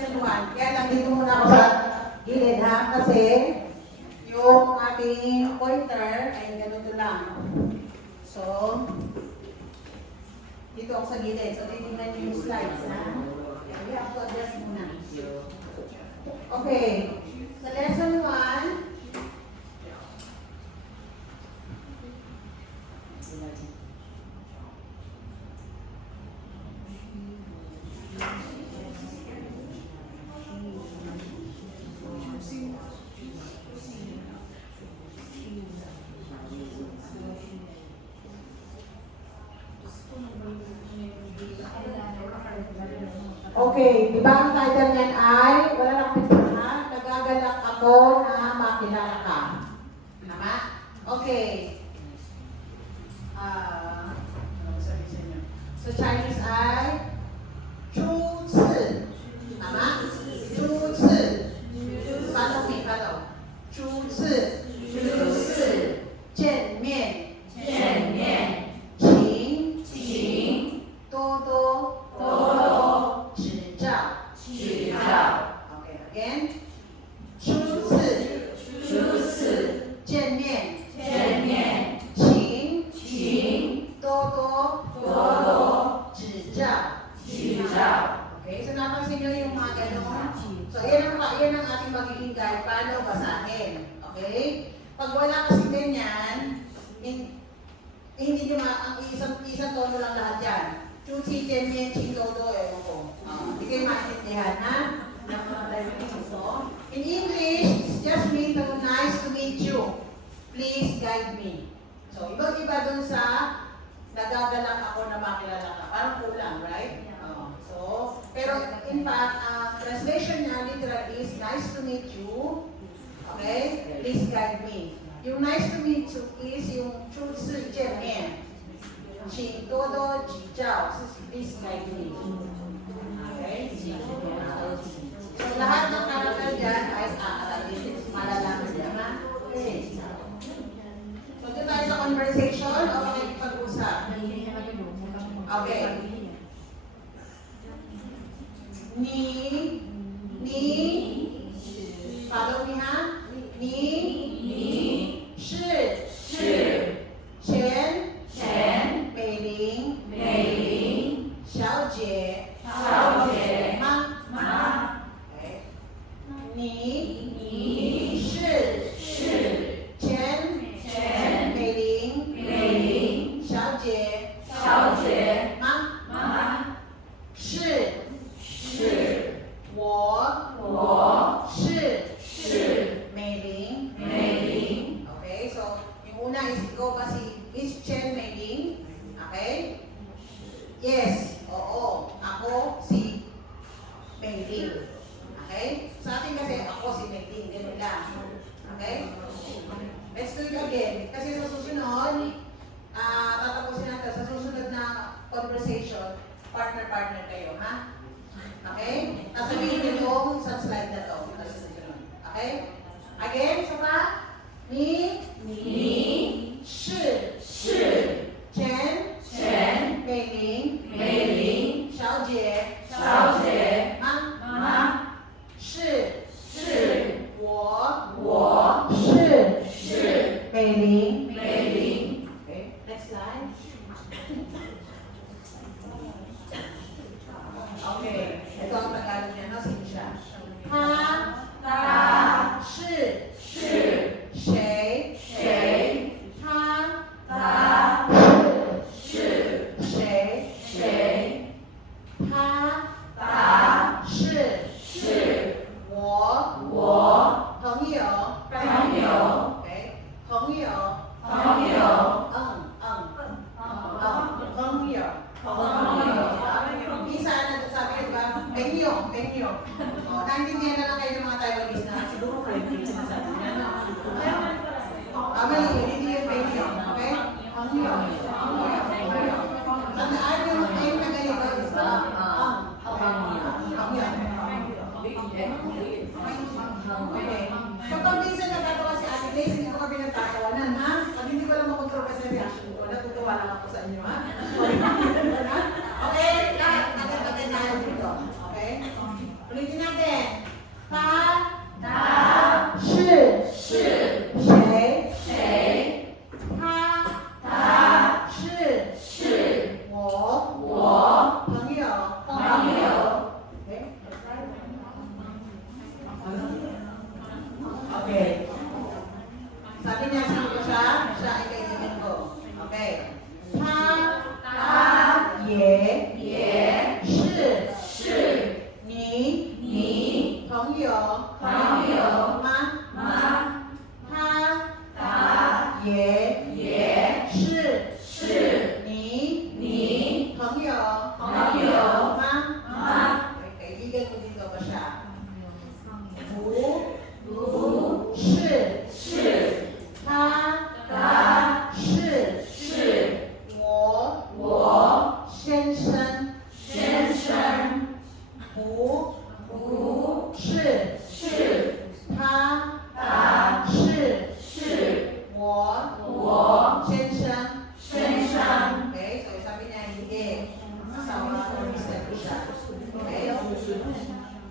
lesson 1. Kaya lang dito muna ako sa gilid ha, kasi yung ating pointer ay ganito lang. So, dito ako sa gilid. So, titingnan niyo yung slides ha. We have to adjust muna. Okay. Sa lesson 1, okay, di ba ang title niyan ay, wala lang picture ha, nagagalak ako na makilala ka. Tama? Okay. So Chinese ay, 初次. Tama? 初次. Follow me, follow. 初次. 见面. 请多多指教. Okay, again. 初次见面，请多多指教。Okay, so napansin nyo yung mga gano'n. So, yan ang ating magiging guide paano basahin. Okay? Pag wala kasi ganyan, hindi nyo ang isang tono lang lahat yan. 初次见面，请多多ewan ko. Hindi kayo maintindihan, ha? In English, it's just mean to nice to meet you. Please guide me. So, ibang-iba dun sa nagagalak ako na makilala ka. Parang kulang, right? So, pero in fact, translation niya literal is nice to meet you. Okay? Please guide me. Yung nice to meet you is yung 初次见面，请多多指教，是 please guide me. Okay? So, lahat ng character dyan ay malalaman niya, ha? Okay. So, dito tayo sa conversation o makikipag-usap. Okay. Ni, follow me, ha? Ni, shi, Chen, Mei Ling, Xiao Jie, Ma. Okay. Ni, shi, Chen, Mei Ling, Xiao Jie, Ma. Shi, 我是美玲。Okay, so yung una is ikaw ba is Chen Mei Ling? Okay? Yes, oo. Ako si Mei Ling. Okay? Sa atin kasi ako si Mei Ling. Ganun lang. Okay? Let's do it again. Kasi sa susunod, tatapusin natin. Sa susunod na conversation, partner kayo, ha? Okay? Tapos sabihin nyo yung isang slide na to. Okay? Again, so pa? Ni, shi, Chen, Mei Ling, Xiao Jie, Ma, shi, 我是美玲。Okay, next slide. Okay, ito ang Tagalog niya, no? Sinsya. Ta, shi,谁，他，是谁，他，是我，朋友，okay，朋友，Isa na sabi ko ba? Benyo. Naintindihan na lang kayo ng mga Taiwanese na siguro friendly sinasabi niya, no? Mali, hindi yung benyo. Okay? Benyo. Tandaan yung M na ganito is Okay. Kapag minsan nagkatawa si Ate Grace, hindi ko kami nagtatawanan, ha? Pag hindi ko lang makontrol kasi reaction ko, natutuwa lang ako sa inyo, ha? Okay, lahat, agad-agad tayo dito. Okay? Ulitin natin.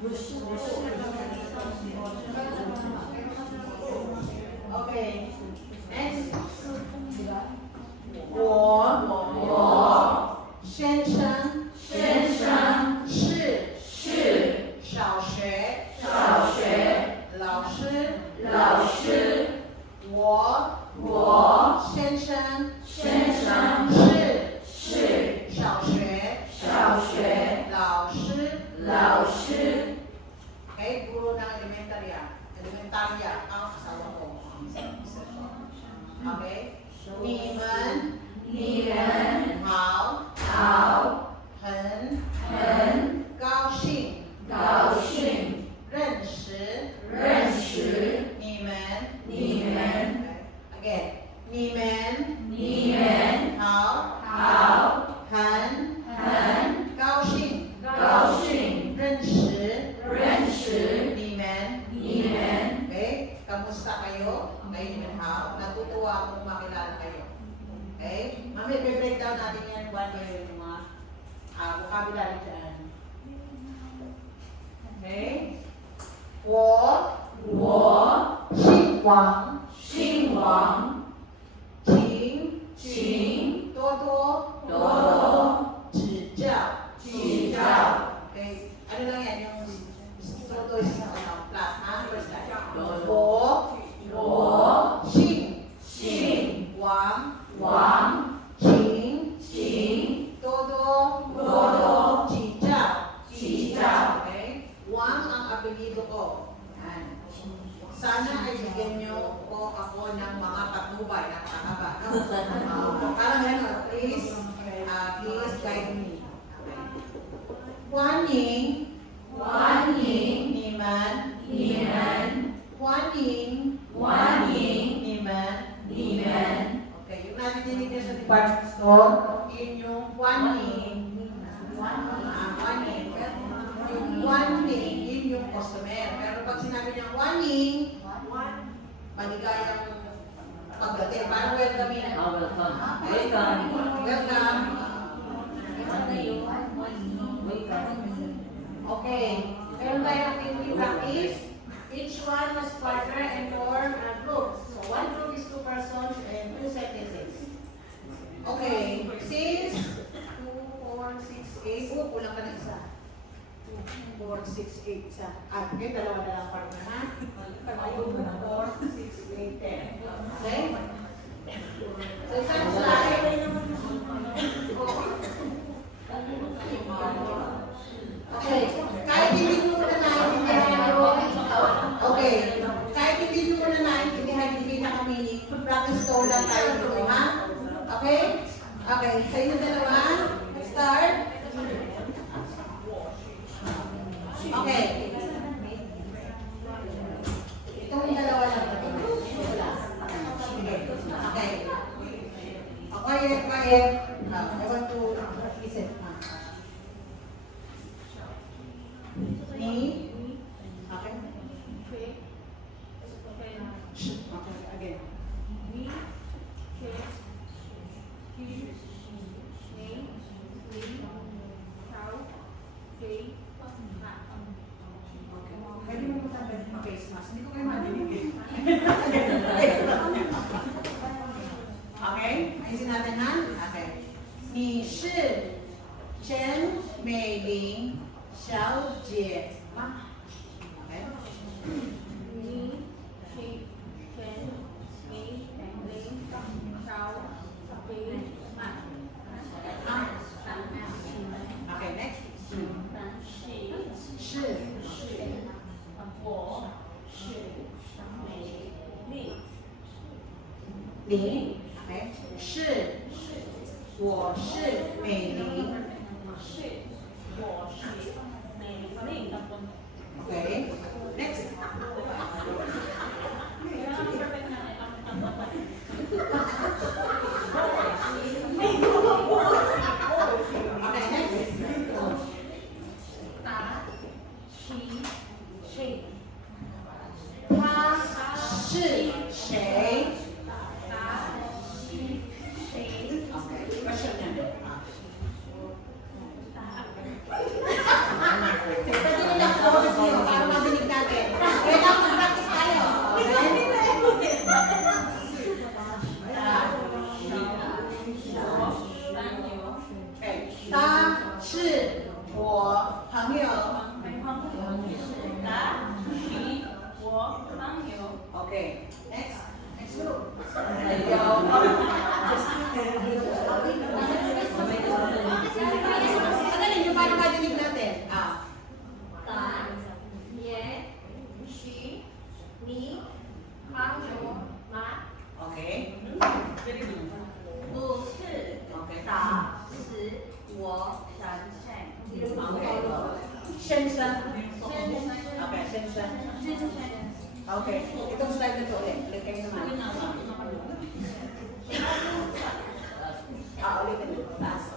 Okay. Next. 我先生是小学老师。我先生是小学老師。Okay, guro ng elementarya ang asawa ko. Okay? 你们好，很高興認識你們。Again, 你們好，很高興認識你們。Okay? Kamusta kayo? Okay, ni men hao. Natutuwa akong makilala kayo. Okay? Mamaya i-breakdown natin yan one by one yung mga vocabulary dyan. Okay? 我姓王，请多多指教。Okay? Ano lang yan yung todo is flat, ha? First time. 我姓王，请多多指教。Okay? Wang ang apelido ko. Yan. Sana ay bigyan niyo po ako ng mga patnubay na kakaba. No? Parang gano'n, please guide me. Okay. 欢迎你们。Okay, yung natidinig niya sa department store, yun yung 欢迎。Yung 欢迎, yun yung customer. Pero pag sinabi niya 欢迎, maligayang pagdating. Parang welcome yun. Welcome. Okay. Meron tayong activity practice. Each one must partner and form a group. So one group is 2 persons and 2 sentences. Okay. Since 2, 4, 6, 8. Oh, kulang ka na isa. 2, 4, 6, 8 isa. Okay, dalawa na lang partner, ha? 4, 6, 8, 10. Okay? So isang slide. Okay. Kahit hindi mo muna naintindihan okay. Kahit hindi mo muna naintindihan, hindi na kami practice to lang tayo dito, ha? Okay? Okay. Sa inyo dalawa, start. Okay. Itong dalawa lang. Okay. Quiet. I want to listen. Ni? Okay. Okay, again. Pwede mo matanggal yung face mask. Hindi ko kayo madinig. Okay? Ayusin natin, ha? Okay. 你是真美玲小姐吗？ Okay? Okay, next. 是玲 Okay? 是我是美玲 Okay? Next. Okay, next. 他是谁？Okay, question yan. Pwede nila ako 我闪闪，先生。Okay,先生. Okay, itong slide na to ulit. Ulit kayo naman. Ulitin. Taas.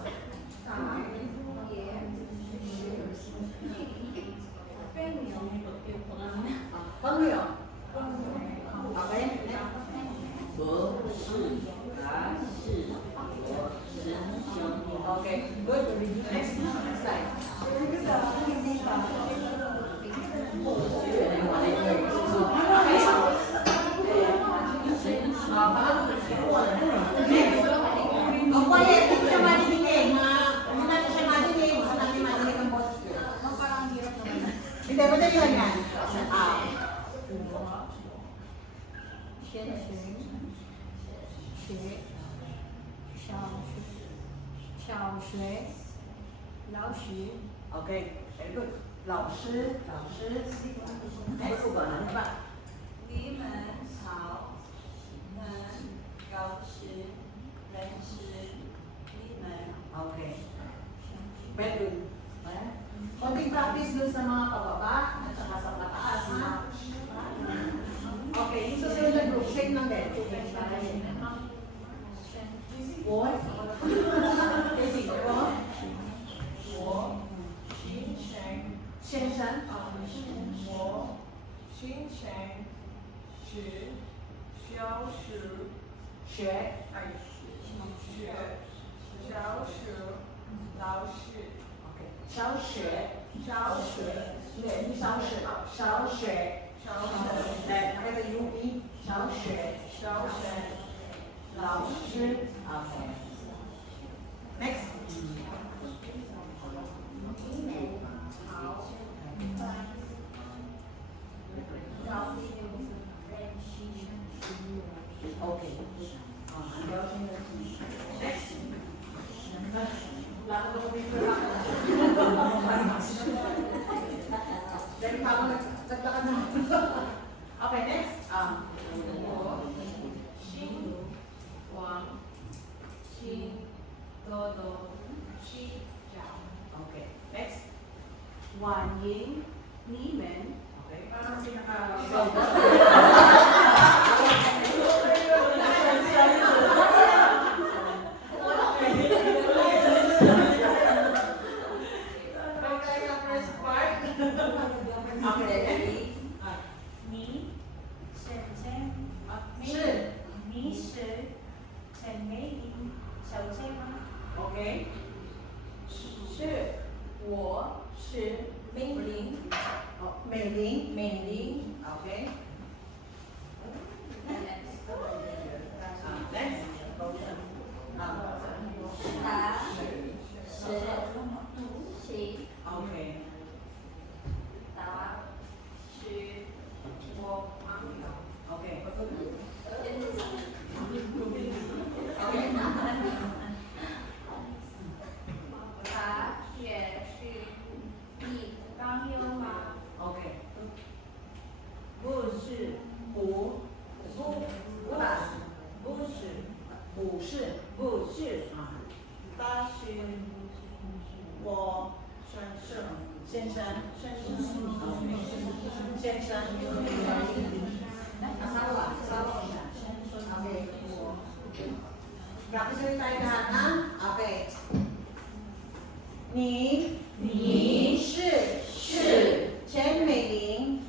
Pangyo. Okay? 博士、达士、我神兄。 Okay, good. Next slide. Ang quiet, hindi siya marinig. Hindi natin siya marinig. Basta natin marinig ang boses ko. Hindi, madali lang yan. 先学小学老师 Okay, very good. 老师。Next one, ano ba? 你们好，很高兴认识你们。 Okay. Very good. Konting practice dun sa mga pababa at saka sa pataas, ha? Okay, yung susunod na group, same lang din. What? Easy. What? 我心诚，先生。我心诚是小时学。爱学小时老师 Okay. 小学。小学 Hindi,小学。小学。小学 Nakita yung E. 小学。小学老师。Okay. Next. 高兴认识你们。 Okay. Next. Lahat ng dito lang. Then parang nagtagtakan na. Okay, next. 我姓王，姓多多，姓赵。 Okay, next. 欢迎你们。 Okay. parang first part. Okay, next. 你是陈，是。你是陈美玲小姐吗？ Okay. 是，我是美玲，美玲。美玲。 Okay. Next. 她是谁？ Okay. 她是我朋友。 Okay.他也是你朋友吗？ Okay. 不是，不不是，不是不是，啊，他是我先生，先生。Asawa ko siya. Okay. Practice ulit tayo lahat, ha? Okay. 你是陈美玲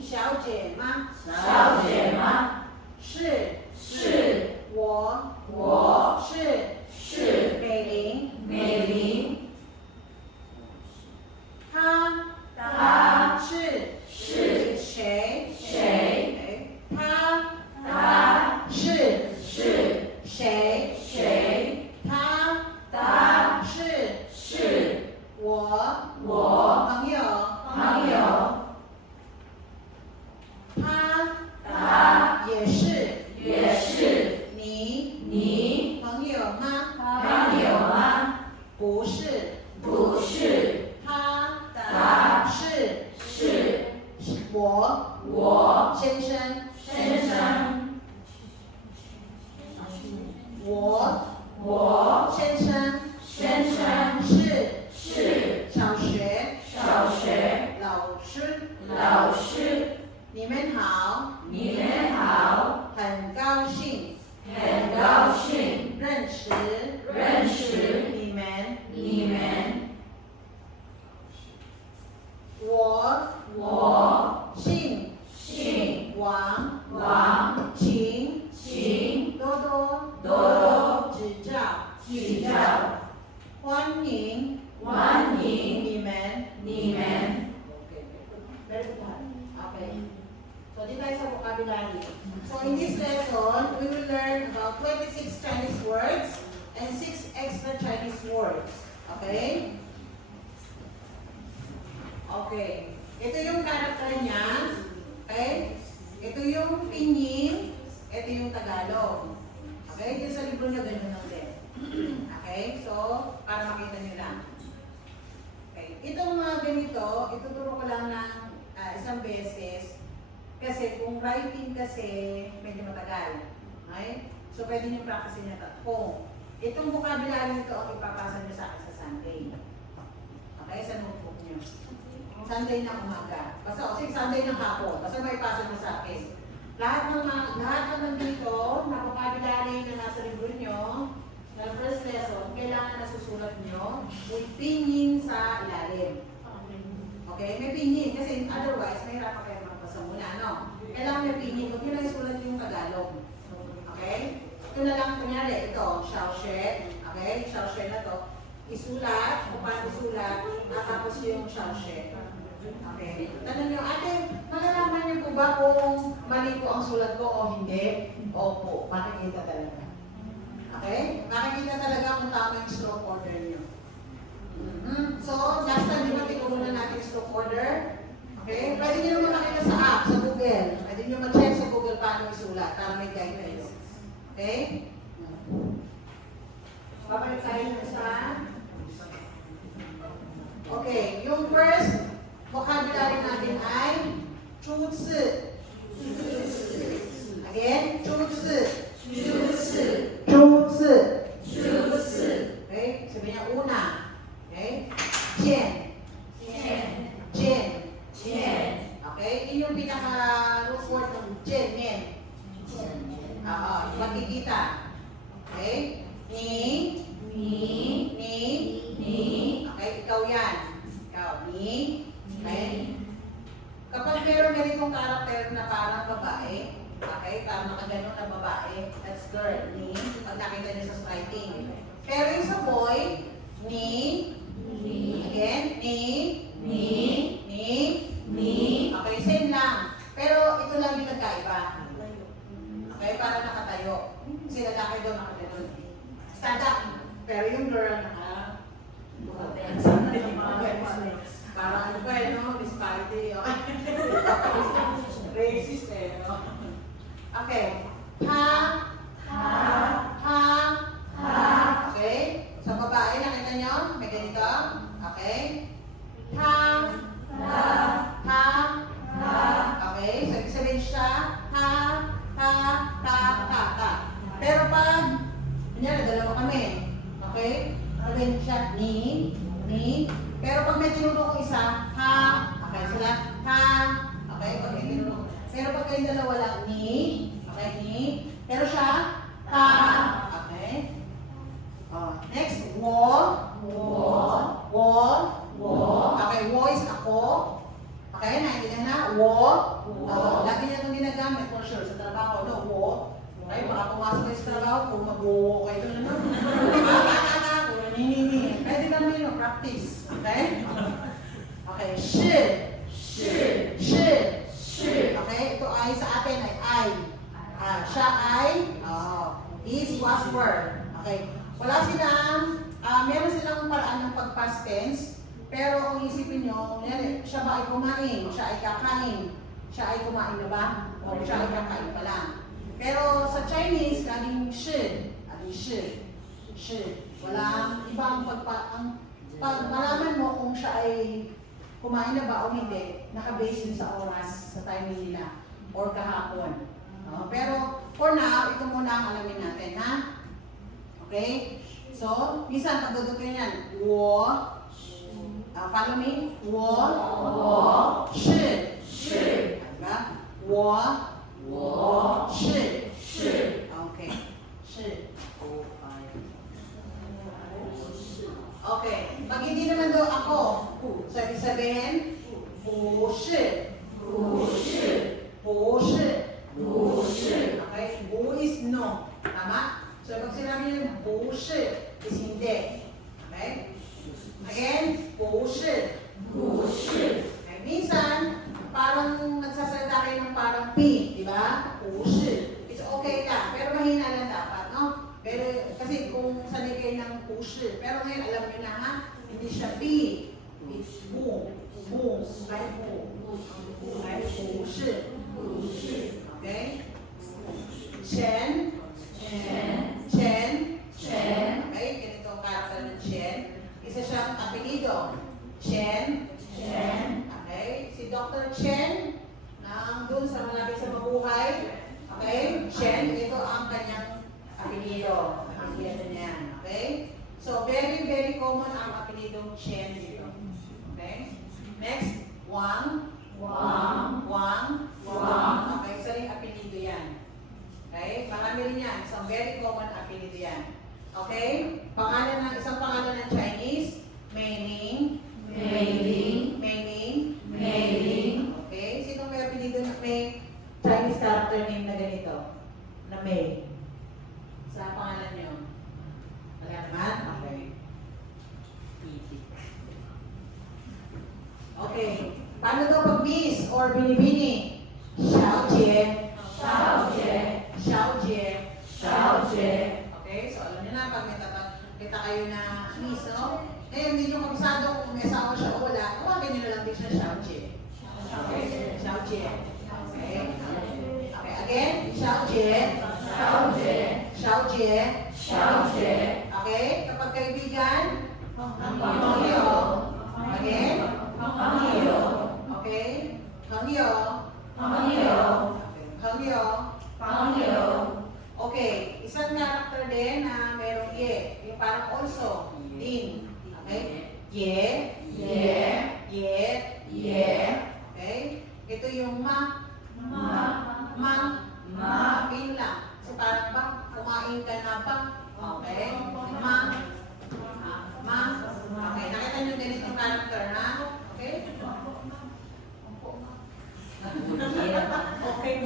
小姐吗？是，我是美玲。他是谁？他是谁？他是我朋友。他也是你朋友吗？不是，他是我先生。我先生聚焦，欢迎欢迎你们。你们。 Okay. Very good. Okay. So, dito tayo sa vocabulary. So, in this lesson, we will learn about 26 Chinese words and 6 extra Chinese words. Okay? Okay. Ito yung character niya. Okay? Ito yung pinyin. Ito yung Tagalog. Okay? Dito sa libro niya, ganun lang din. Okay? So, para makita niyo lang. Okay. Itong mga ganito, ituturo ko lang ng isang beses. Kasi kung writing kasi, medyo matagal. Okay? So, pwede niyo practice niya kung itong vocabulary nito ang ipapasa niyo sa akin sa Sunday. Okay? Sa notebook niyo. Sunday na umaga. Basta, o sige, Sunday ng hapon. Basta may ipasa niyo sa akin. Lahat naman dito, na vocabulary na nasa libro niyo, na first lesson, kailangan nasusulat nyo with pinyin sa ilalim. Okay? May pinyin. Kasi otherwise, may hirap kayo magbasa muna, no? Kailangan may pinyin. Huwag nyo lang isulat yung Tagalog. Okay? Ito na lang, kunyari, ito, xiaoxue. Okay? Xiaoxue na to. Isulat, kung paano isulat, tapos yung xiaoxue. Okay? Tanong nyo, ate, malalaman niyo po ba kung mali po ang sulat ko o hindi? Opo, makikita talaga. Okay? Makikita talaga kung tama yung stroke order nyo. So, last time, di ba, tinugunan natin yung stroke order? Okay? Pwede nyo naman makita sa app, sa Google. Pwede nyo ma-check sa Google paano isulat para may guide kayo. Okay? Babalik tayo sa... Okay, yung first vocabulary natin ay 初次. Again, 初次. 初次. Okay? Sabi niya una. Okay? 见. Okay? Yun yung pinaka-root word ng 见面. Oo, magkikita. Okay? Ni. Okay? Ikaw yan. Ikaw. Ni. Okay? Kapag meron ganitong karakter na parang babae, okay, parang nakaganon na babae, that's girl, ni, pag nakita niyo sa writing. Pero yung sa boy, ni, again, ni, okay, same lang. Pero ito lang yung nagkaiba. Okay, para nakatayo. Kasi lalaki daw nakaganon. Stand up. Pero yung girl, parang ano ba eh, no? Disparity, okay? Racist eh, no? Okay. Ha. Okay? Sa babae, nakita nyo? May ganito? Okay? Ha. Okay? So, ibig sabihin siya, ha. Pero pag, kunyari, dalawa kami. Okay? Sabihin siya, ni. Pero pag may tinuro ko isa, ha. Okay, sila, ha. Okay, pag may tinuro ko. Pero pag kayong dalawa lang, ni. Okay, ni. Pero siya, ha. Okay. Next, wo. Okay, wo is ako. Okay, naintindihan na? Wo. Lagi niya itong ginagamit for sure sa trabaho. No, wo. Okay, baka pumasok kayo sa trabaho, kung mag-wo kayo na naman. Pwede naman yun, practice. Okay? Okay, shi. Okay, ito ay sa atin ay I. Siya ay, is, was, were. Okay, wala silang, meron silang paraan ng pag-past tense, pero kung isipin nyo, siya ba ay kumain, siya ay kakain, siya ay kumain na ba, o siya ay kakain pa lang. Pero sa Chinese, laging shi. Walang ibang pag malaman mo kung siya ay kumain na ba o hindi, nakabase yun sa oras, sa timing nila, or kahapon. Pero for now, ito muna ang alamin natin, ha? Okay? So, minsan pagdudutin yan, wo, follow me, wo, shi. Diba? Wo, shi. Okay. Shi. Okay. Pag hindi naman daw ako, so ibig sabihin, 不是. Okay? 不 is no. Tama? So pag sinabi niyo 不是, is hindi. Okay? Again, 不是. 不是 Okay, minsan, parang nagsasalita kayo ng parang P, di ba? 不是. It's okay lang, pero mahina lang dapat, no? Pero, kasi kung sanay kayo ng 不是, pero ngayon alam nyo na ha, hindi siya P. It's 不. 不, right? 不. Right? 不是. 不是 Okay? Chen. 全 Chen. 全 Okay? Ganito ang character ng Chen. Isa siyang apelido. Chen. 全 Okay? Si Dr. Chen, na doon sa malapit sa mabuhay. Okay? Chen, ito ang kanyang apelido. Apelido niya. Okay? So, very, very common ang apelidong Chen dito. Okay? Next, Wang. 王 Wang. Wang Okay, isa rin apelido yan. Okay? Marami rin yan. Isang very common apelido yan. Okay? Isang pangalan ng Chinese, Mei-Ning. 美玲 Mei-Ning. 美玲 Okay? Sino may apelido na may Chinese character name na ganito? Na Mei. Sa pangalan nyo? Wala naman? Okay. Easy. Okay. Paano daw pag miss or binibini? Xiao Jie. 小姐 Xiao Jie. 小姐 Okay? So alam niyo na pag may kita kayo na miss, no? Ngayon, hindi nyo kabisado kung may asawa siya o wala. Tawagin nyo na lang din siya Xiao Jie. Okay? Xiao Jie. Okay? Okay, again. Xiao Jie. 小姐 Xiao Jie. 小姐 Okay? Kapag kaibigan, 朋友 again. 朋友 Okay? 朋友. 朋友 Okay. 朋友. 朋友 Okay, isang character din na merong ye. Yung parang also, din. Okay? Ye, 也 ye, 也 okay? Ito yung ma, 妈 ma, Ma. Yun lang. So parang ba, kumain ka na ba? Okay? Ma, ma. Okay, nakita nyo ganitong character na? Okay? Okay.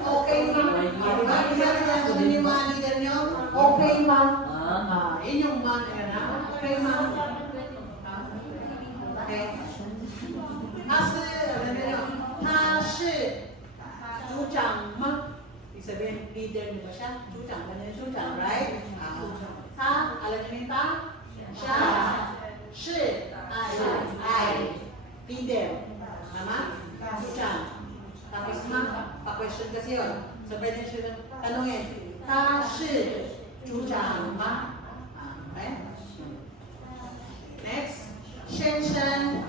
Okay, ma. Diba? Isa rin lang kung yung mga leader nyo. Okay, ma. Yun yung ma na yan, ha? Okay, ma. Okay. 他是组长吗？Ibig sabihin, leader mo ba siya? 组长ba niya? 组长, right? Ta, alam niyo yung ta? Siya. Shi. Ay. Leader. Tama? 组长. Tapos ma, pa-question kasi yun. So, pwede siya tanongin, ta shi 组长吗? Okay? Next. 先生.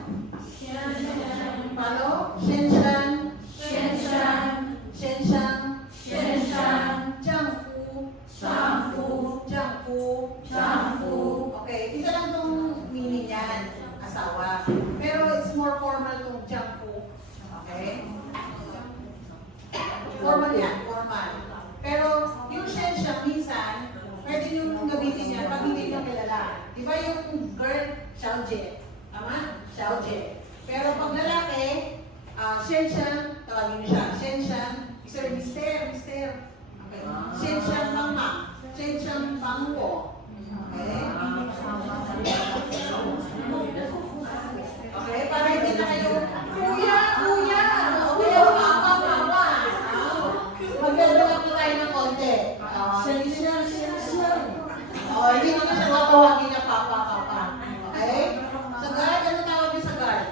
Follow? 先生. 先生先生. 先生丈夫. 丈夫丈夫. 丈夫 Okay, isa lang tong meaning yan, asawa. Pero it's more formal tong 丈夫. Okay? Formal yan, formal. Pero yung siya minsan, pwede nyo gamitin yan pag hindi nyo kilala. Di ba yung girl, Xiao Jie? Tama? Xiao Jie. Pero pag lalaki, siya, tawagin nyo siya. Siya, isa rin, mister. Okay. Siya, mama. Siya, bangko. Okay? Okay, para hindi na kayo, kuya. Okay, papa. Magdadala po tayo ng konti. Hindi mo na siya tatawagin niya papa. Okay? Sa guard, ano tawag niyo sa guard?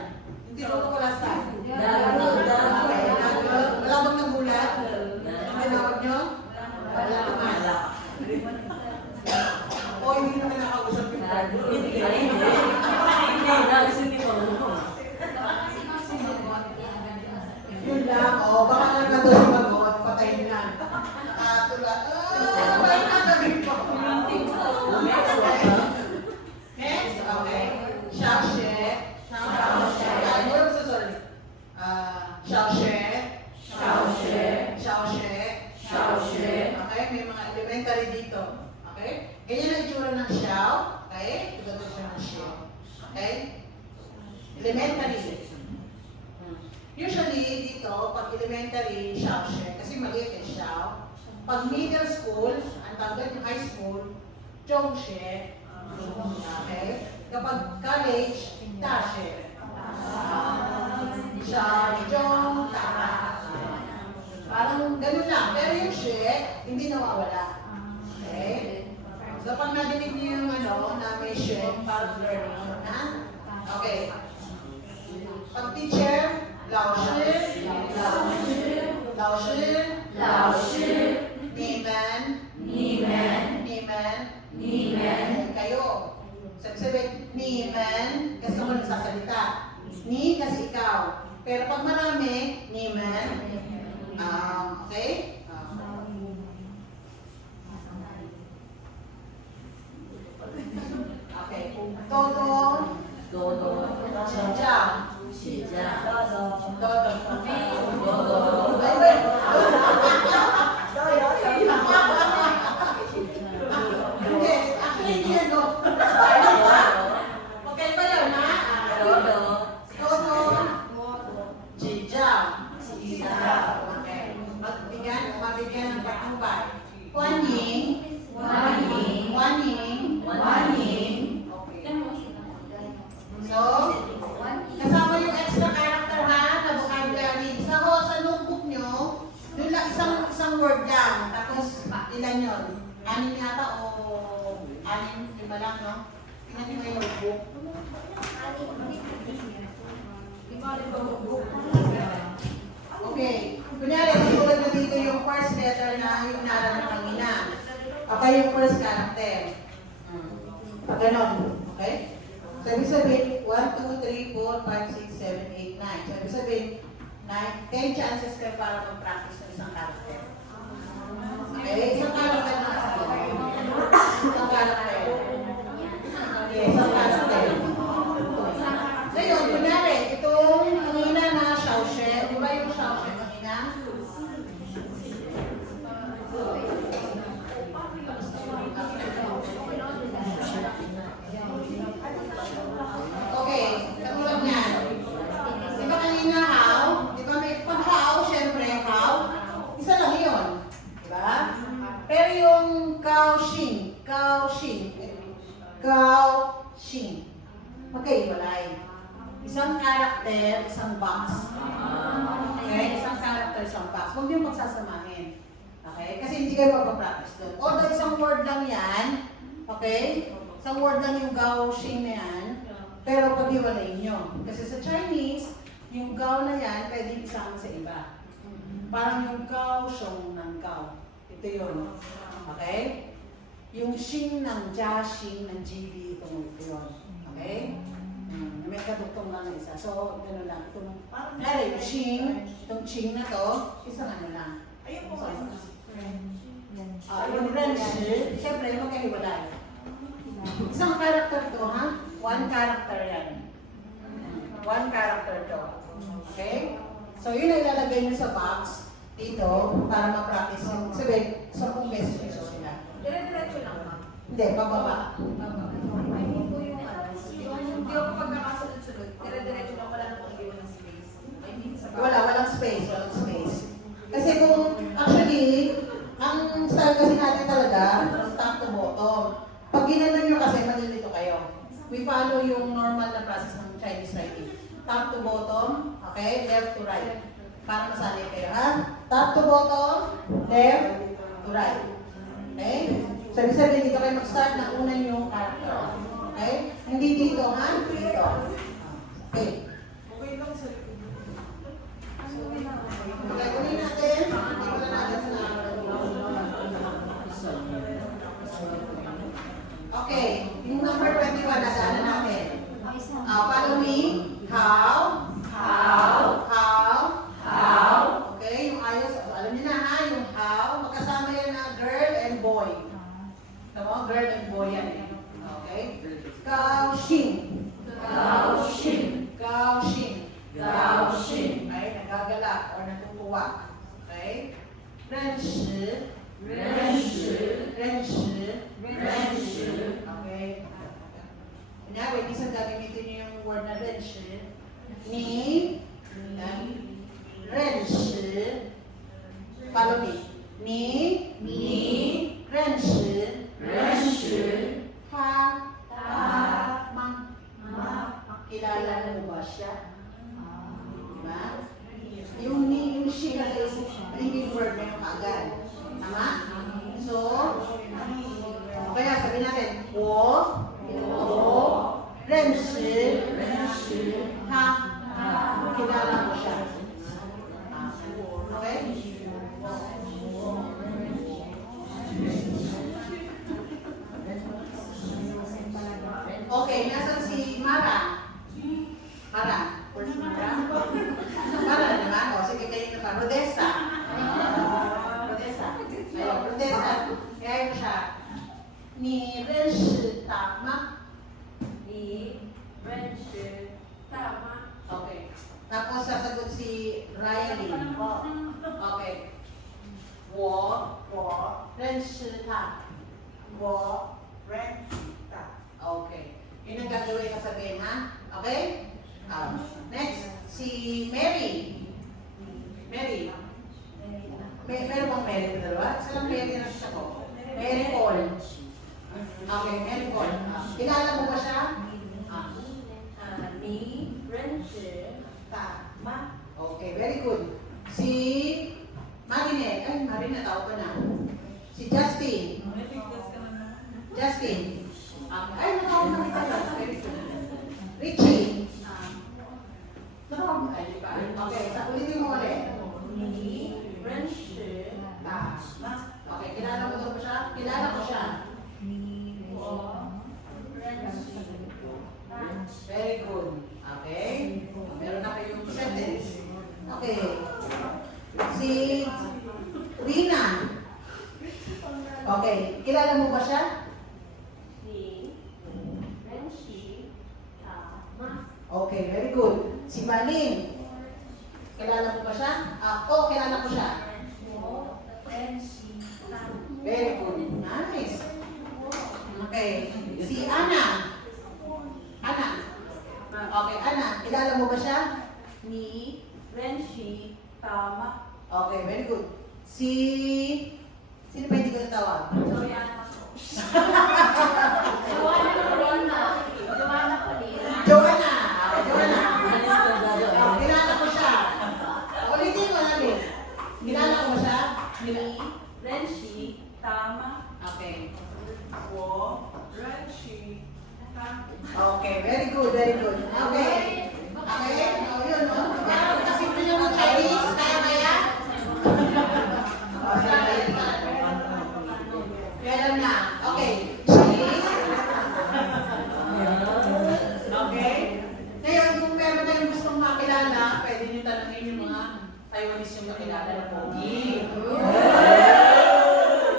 Hindi mo ko last time. Okay, wala bang nagulat? Ang tinawag niyo? Wala naman. O, hindi naman nakausap yung guard. Yun lang, baka lang nato si Bagot, patay nyo na. Nakatula, bakit nagagawin po? Next, okay. Xiao Xue. Sorry. Xiao Xue. 小学 Okay, may mga elementary dito. Okay? Ganyan ang itsura ng Xiao. Okay? Ito siya ng Xiao. Okay? Elementary. Usually, dito, pag elementary, Xiao Xue. Kasi maliit eh, Xiao. Pag middle school, ang tawag yung high school, 中学. Okay? Kapag college, 大学. Jong tara. Parang ganun lang. Pero yung she, hindi nawawala. Okay? So pag nadinig niyo yung na may she, parang learning. Ha? Okay. Pag teacher, 老师, 老师, 你们, kayo. Sabi, 你们, kasi ako nagsasalita. Ni kasi ikaw. Pero pag marami, 你们. Okay? Okay. Todo, 多多 Sijang, 起家 Dodo. Ay, hindi, actually hindi yan, no? Okay ba yun, ha? Todo, Sijang. Okay. Mabigyan ng patnubay. Huanying. Okay. So, kasama yung extra character ha, na vocabulary. Sa notebook nyo, doon lang isang word lang. Tapos, ilan yun? 6 yata o 6, 5 lang, no? Tingnan nyo yung notebook. Okay. Kunyari, tulad na dito yung first letter na yung nalang ng kanina. Okay, yung first character. Ganon. Okay? So, ibig sabihin, 1, 2, 3, 4, 5, 6, 7, 8, 9. So, ibig sabihin, 10 chances kayo para mag-practice ng isang character. Okay? Isang character na sabihin. Isang character. Okay, isang character. So, yun, kunyari, itong kanina na Xiaoxue. Di ba yung Xiaoxue kanina? Okay, katulad niyan. Di ba kanina how? Di ba may pag how, syempre how, isa lang yun. Di ba? Pero yung Kaoxing, magkaiwalay. Isang character, isang box. Okay? Isang character, isang box. Huwag niyong magsasamahin. Okay? Kasi hindi kayo magpa-practice doon. Although isang word lang yan, okay? Isang word lang yung Kaoxing na yan, pero paghiwalayin nyo. Kasi sa Chinese, yung Gao na yan, pwede isama sa iba. Parang yung Kaoxiong ng Gao. Ito yun. Okay? Yung Xing ng Jia, Xing ng GB, ito yun. Okay? May kadugtong lang isa. So, gano'n lang. Itong, yung Xing, itong Xing na to, isang ano lang. Ayun po. Yung Renshi, siyempre, magkahiwalay. Isang character to, ha? One character yan. One character to. Okay? So, yun ang ilalagay nyo sa box dito para ma-practice yung sabi, 10 beses nyo sila. Dire-diretso lang ba? Hindi, bababa. I mean po yung hindi ako pagkakasunod-sunod. Dire-diretso lang, wala namang iwan ng space. I mean, sa Walang space. Kasi kung, actually, ang style kasi natin talaga, from top to bottom. Pag ginano nyo kasi, malilito kayo. We follow yung normal na process ng Chinese writing. Top to bottom, okay? Left to right. Para masanay kayo, ha? Top to bottom, left to right. Okay? So, ibig sabihin, dito kayo mag-start na unan yung character. Okay? Hindi dito, ha? Dito. Okay. Okay lang sa likod. Okay, kunin natin. Dito na natin sa okay, yung number 21, nasaan natin? Follow me. How. Okay, yung ayos. Alam niyo na ha, yung how. Magkasama yan na girl and boy. Tama? Girl and boy yan eh. Okay? Kaoxing. Ay, nagagalak or natutuwa. Okay? Renshi. Okay. Kunyari, minsan gagamitin niyo yung word na renshi. Ni. Renshi. Follow me. Ni. Renshi. kilala ko siya. Okay? Okay, nasan si Mara? Mara? Mara na naman? O, sige, kayo na pa. Rodessa. Rodessa. Ayun, Rodessa. Kaya mo siya. 你认识大吗? 你认识大吗？ Okay. Tapos sasagot si Ryan. Okay. 我认识他. 我认识他. Okay. Yun ang gagawin na sabihin, ha? Okay? Next, si Mary. Mary. Meron bang Mary na dalawa? Saan Mary na siya ko? Mary Paul. Okay, Mary Paul. Kilala mo ba siya? 你认识大吗？ Okay, very good. Si Marinette. Ay, Marinette, tao ka na. Si Justin. Justin. Ay, nakawag na kita lang. Very good. Richie. Nakawag. Ay, di ba? Okay, ulitin mo ulit. 你认识大吗？ Okay, kilala mo daw ba siya? Kilala ko siya. 我认识大。 Very good. Okay. Meron na kayong sentence. Okay. Si Rina. Okay. Kilala mo ba siya? 你认识他吗？ Okay, very good. Si Malin. Kilala mo ba siya? Kilala ko siya. 我认识他。 Very good. Nice. Okay. Si Ana. Ana. Okay, Ana. Kilala mo ba siya? 你认识他吗？ Okay, very good. Sino pa hindi ko natawag? Joanna Colina. Joanna Colina. Joanna. Okay, Joanna. Kilala ko siya. Ulitin mo namin. Kilala ko ba siya? 你认识他吗？ Okay. 我认识他。 Okay, very good, very good. Okay. Okay? Yun, no? Parang kasimple lang ng Chinese. Kaya? Okay. Meron na. Okay. Okay? Ngayon, kung meron kayong gustong makilala, pwede nyo tanongin yung mga Taiwanese yung makilala na pogi.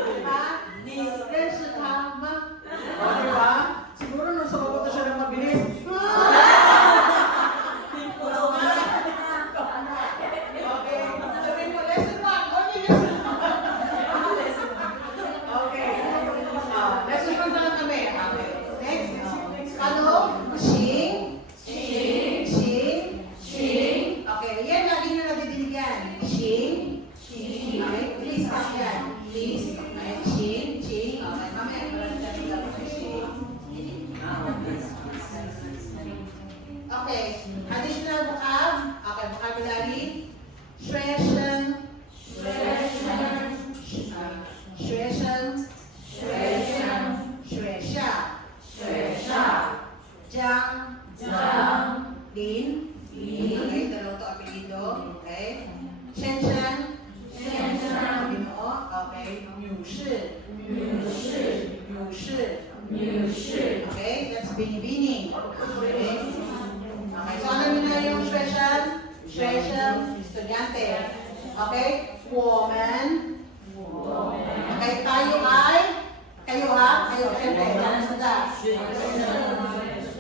Diba? Ni Ren Shitama. O, diba? Siguro nung sumagot na siya ng mabilis. Okay. Sabihin mo, lesson 1. Only lesson 1. Okay. Lesson 1 na lang kami. Okay. Next. Ano? Xing. Okay. Yan, lagi nyo nadidinig yan. Xing. Okay. Please, stop yan. Please. Okay. Xing. Okay. Mamaya, wala na siya ng Xing. Okay. Additional vocab. Okay. Vocabulary. Xueshen. Xuesha. Jiang. Lin. Okay. Dalawang to apelido. Okay. Shenshen. Ginoo. Okay. Yushi. Okay. That's bini-bini. Okay. Okay, so alam niyo na yung Xueshen, estudyante. Okay? Woman. Okay, tayo ay, kayo ha? Kayo, syempre. Sanda.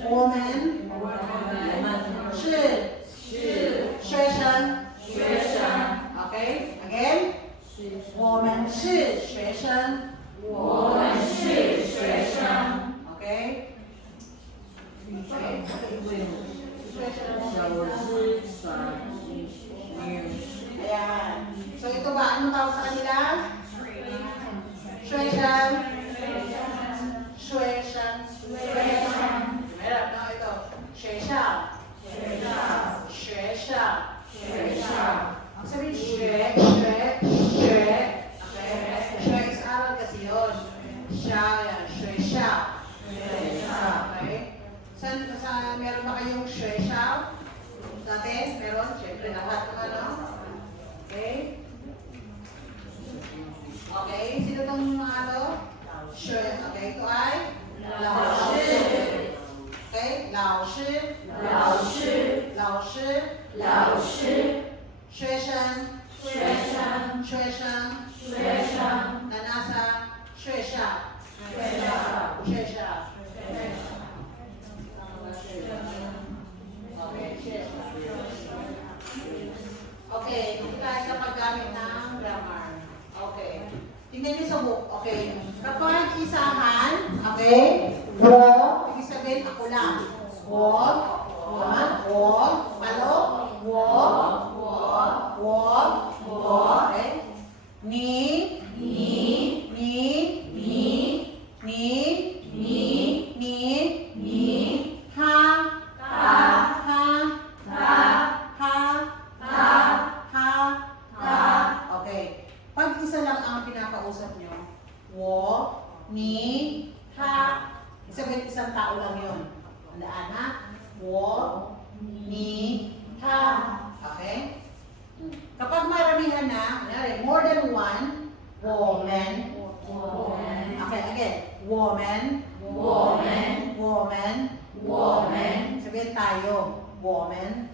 Woman. Xueshen. Okay? Again? Woman是学生. Okay? Ayan. So ito ba? Anong tawag sa kanila? Xueshan. Meron, no? Ito. Xuesha. Ang sabihin, Okay? Xue is aral kasi yun. Siya, yan. Xuesha. Okay? Meron ba kayong xuesha? Natin, meron? Siyempre, lahat ng ano? Okay? Okay, sino tong mga to? Sure. Okay, ito ay? Lao Shi. Okay, Lao Shi. Lao Shi. Lao Shi. Lao Shi. 学生。 学生。 学生。 学生。 Nanasa. 学校。 学校。 学校。Okay, dito tayo sa paggamit ng grammar. Okay. Tingnan niyo sa book. Okay. Kapag isahan, okay, wo, ibig sabihin ako lang. Wo, wo, malo, wo, okay. Ni, ha, okay. Pag isa lang ang pinakausap nyo, wo, ni, ha, sabihin isang tao lang yun. Tandaan ha? Wo, ni, ha. Okay? Kapag maramihan na, kunyari, more than one, woman. Okay, again. Woman. Sabihin tayo. Woman.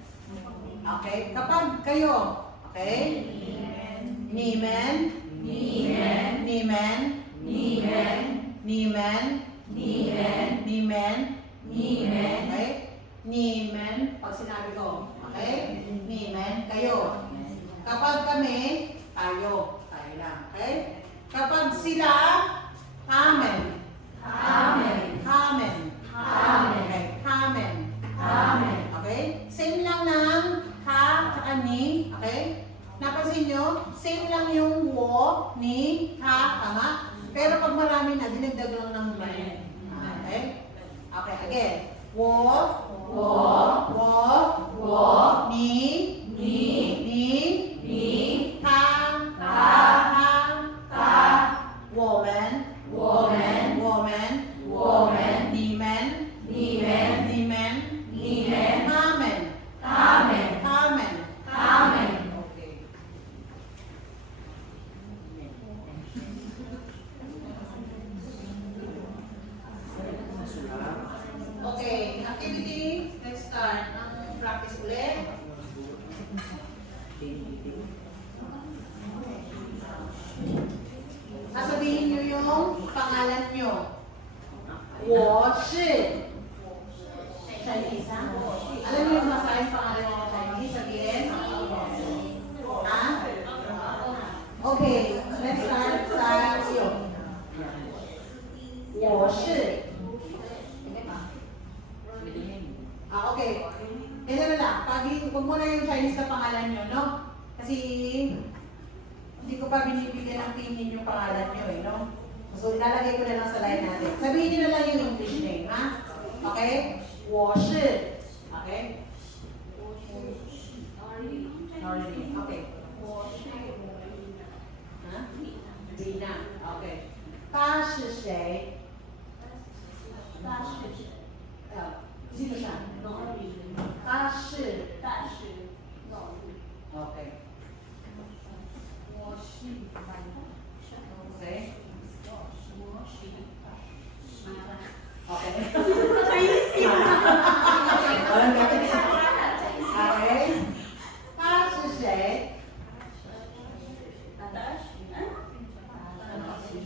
Okay? Kapag kayo, okay? Ni men. Okay? Ni men. Pag sinabi ko, okay? Ni men. Kayo. Kapag kami, tayo. Tayo lang. Okay? Kapag sila, amen. Okay? Okay? Same lang ng ha, tsaka ni. Okay? Napansin nyo? Same lang yung wo, ni, ha, tama? Pero pag marami na, dinagdag lang ng men. Okay? Okay, again. Wo, ni, ha, woman, amen. Okay. Okay, activity, let's start. Ang practice ulit. Sasabihin nyo yung pangalan nyo. Wo shi. Chinese, ha? Alam niyo yung masayang pangalan nyo ng Chinese? Sabihin? Ha? Okay, let's start sa iyo. Wo shi. Okay. Ganyan na lang. Huwag mo na yung Chinese na pangalan nyo, no? Kasi hindi ko pa binibigyan ng pinin yung pangalan nyo, eh, no? So, ilalagay ko na lang sa line natin. Sabihin nyo na lang yung English name, ha? Okay? 我是 Okay? Noreen. Okay. Ha? Rina. Okay. 他是谁? Sino siya? 他是 Okay. Okay. Okay. Walang gatin. Okay. 他是谁?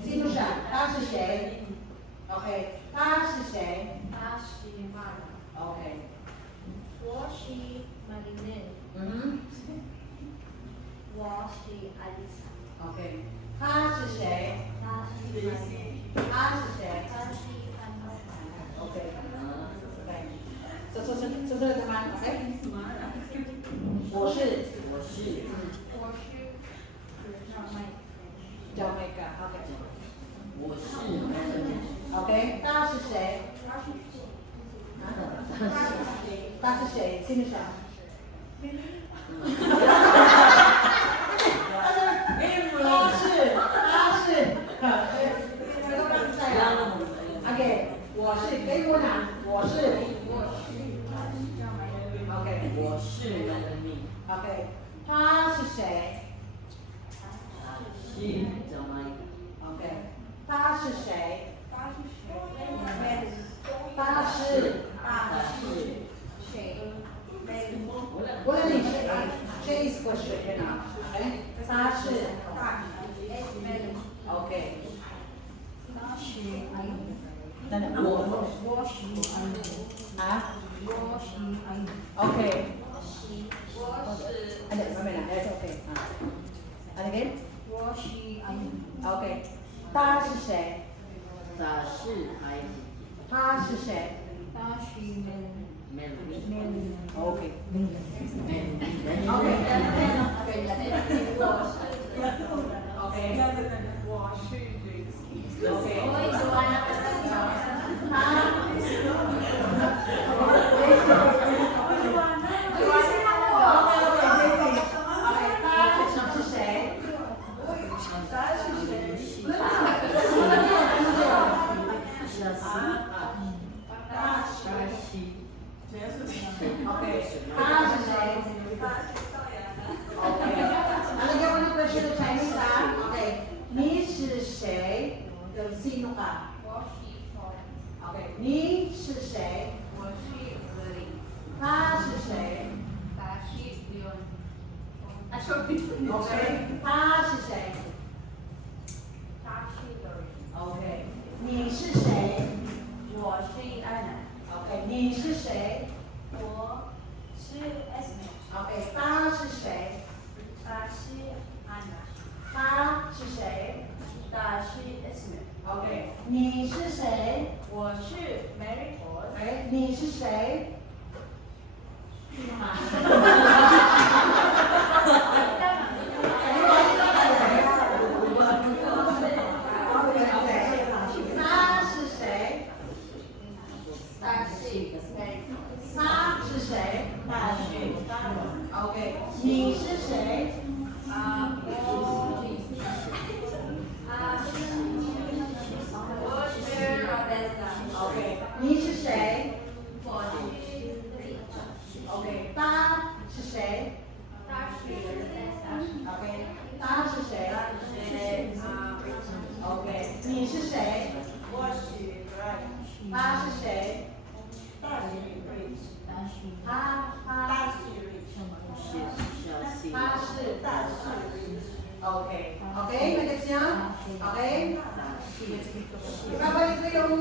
Sino siya? 他是谁? Okay. 他是谁? Okay. 我是 Marilyn， 我是 Alisa， Okay. 他是谁? 他是 Marilyn， 他是谁? 他是 Alisa。 Okay. Okay. Susunod naman, okay? 我是 我是 Jamaica. Okay. Okay. 他是谁? 他是谁? Sino siya? Okay. 我是 kayo muna. 我是 OK，我是 Melanie， OK，他是谁是 Jamaica， ？OK，他是谁？他是谁？他是。谁？我跟你说这is question 啊，哎，他是 OK， 那啊 OK， ada mana that's OK 啊，and again OK， 他是谁？他是孩子他是谁 Melanie， ？OK， 你是谁？Sino ka? Okay. 你是谁？他是谁？ OK， 他是谁？OK， 你是谁？OK， 你是谁？OK， 他是谁？他是谁？OK， 你是谁？哎，你是谁？他是谁？他是谁？OK， 你是谁？OK， 你是谁？OK， 他是谁？OK， 他是谁？OK， 你是谁？他是谁？他是OK， nagets niyo? Okay? Ibabalik ko yung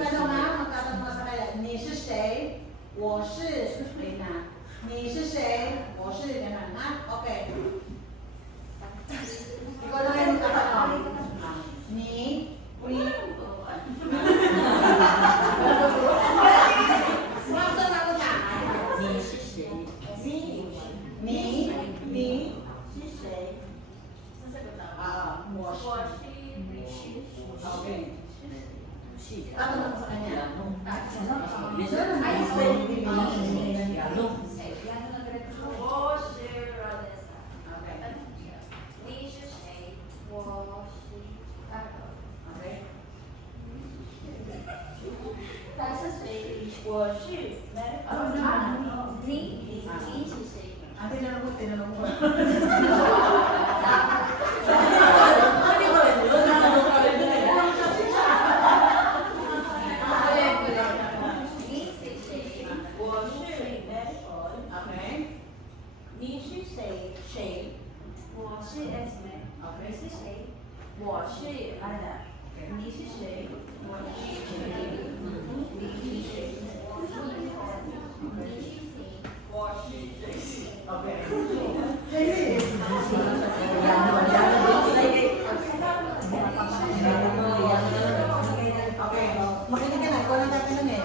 ano ha, magtatanong sa kanya, 你是谁？我是谁呢？你是谁？我是ganun ha? Okay. Ikaw lang yung magtatanong. 你 你是谁？你是谁？啊，我是 Okay. tatanong ko sa kanya. Okay. Tinanong ko. Okay. 你是谁？谁？我是 Esme。你是谁？我是安娜。你是谁？我是谁？你是谁？我是谁？ Okay. JC. Okay. Makinig ka na. Ikaw lang tatanong eh.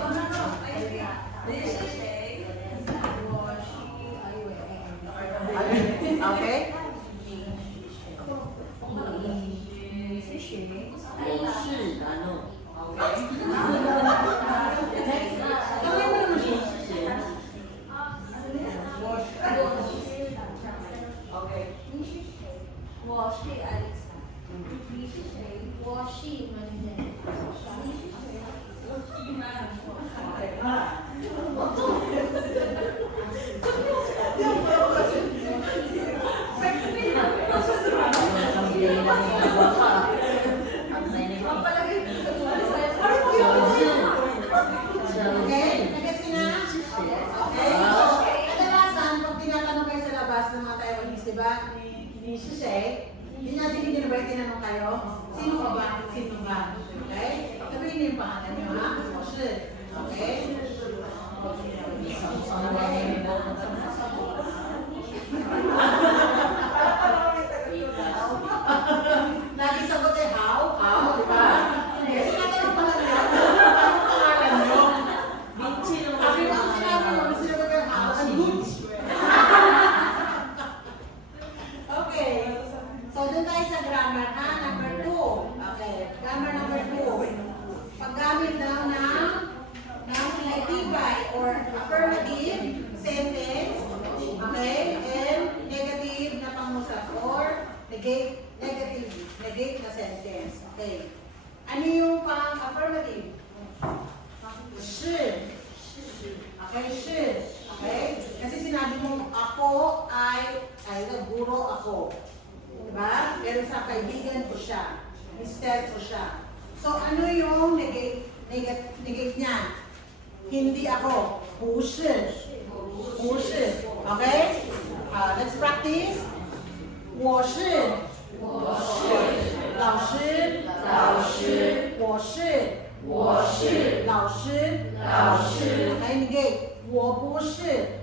你是谁？我是 Okay. 你是谁？我是然后 Okay. Next. Gawin mo naman siya. 是谁？ Okay. 你是谁？我是 Alexa。你是谁？我是 Maria。你是谁？我是 Emmanuel。 Okay. 是谁? Hindi natin hindi tinanong kayo. Sino ka ba? Sino ba? Okay? Sabihin niyo yung pangalan niyo, ha? 我是. Okay? Lagi sagot eh, how? How? Diba? Yes, natanong pa lang yan. Anong pangalan niyo? 민치 Sabi mo, sinabi mo, sinagot eh, how? Ang good. Okay. So, dun tayo sa grammar, ha? Number 2. Okay. Grammar number 2. Paggamit daw ng negatibay or affirmative sentence, okay? And negative na pangusap or negate na sentence. Okay. Ano yung pang-affirmative? 是. Okay, 是. Okay? Kasi sinabi mo, ako ay guro ako. Diba? Pero sa kaibigan ko siya. Mister ko siya. So, ano yung negate niya? Hindi ako. 不是. 不是. Okay? Let's practice. 我是老师我是老师 Okay, negate. 我不是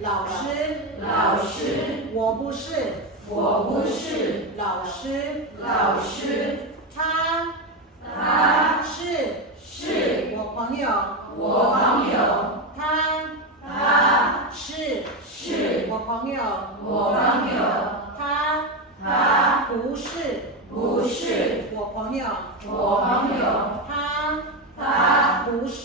老师我不是老师他是我朋友他是我朋友他不是我朋友他不是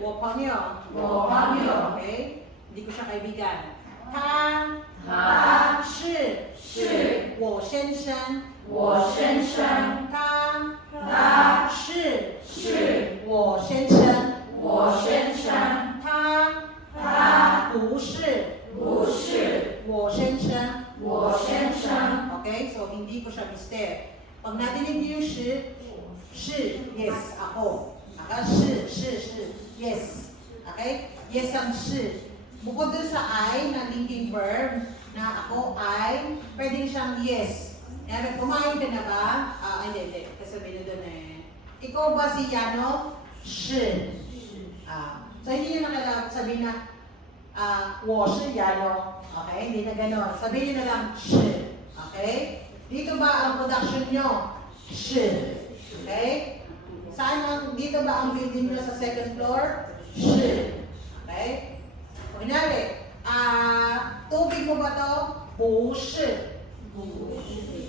我朋友 Okay? Hindi ko siya kaibigan. 他是我先生他是我先生他不是我先生 Okay? So, hindi ko siya mister. Pag nadinig niyo yung shi, yes, ako. Shi, yes. Okay? Yes ang shi. Bukod dun sa I, na linking verb, na ako ay, pwedeng siyang yes. Kaya kumain ka na ba? Hindi. Kasabihin na dun eh. Ikaw ba si Yano? Shi. So, hindi nyo na kailangan sabihin na, 我是 Yano. Okay? Hindi na gano'n. Sabihin nyo na lang, shi. Okay? Dito ba ang production nyo? Shi. Okay? Saan dito ba ang building nyo sa second floor? Shi. Okay? Kunyari, tubig mo ba to? 不是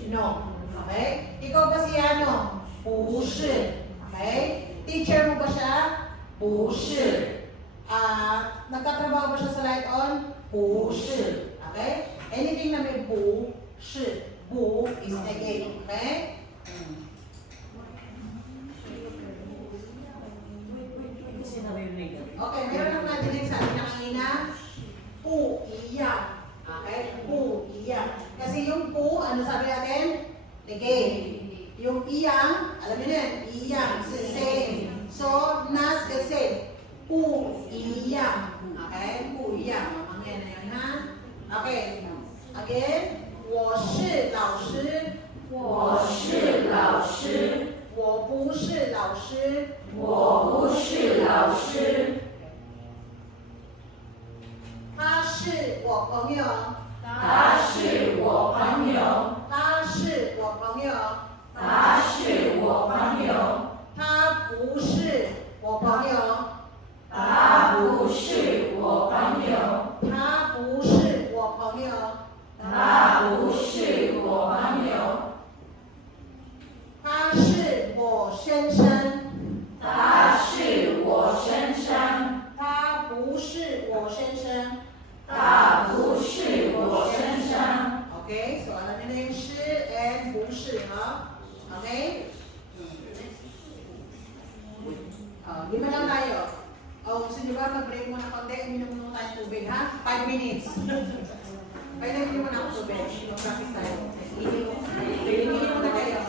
No. Okay? Ikaw ba si Ano? 不是 Okay? Teacher mo ba siya? 不是 nagtatrabaho ba siya sa light on? 不是 Okay? Anything na may 不是 Bu is negate. Okay? Okay, meron akong nadinig sa akin na kanina. 不一样 Okay? 不一样 Kasi yung 不, ano sabi natin? Negate. Yung iyang, alam niyo yan, iyang, same. So, not the same. 不一样 Okay? 不一样 Mamangyan na yan, ha? Okay. Again. 我是老师我不是老师他是我朋友他是我朋友他不是我朋友他不是我朋友他是我先生他不是我先生 Okay, so alam niyo na yung shi and 不是 ha? Okay? Lima lang tayo. Gusto niyo ba mag-break muna konti? Uminom muna tayo tubig, ha? 5 minutes. Pwede uminom muna ako tubig. Mag-practice tayo. Iinom muna kayo.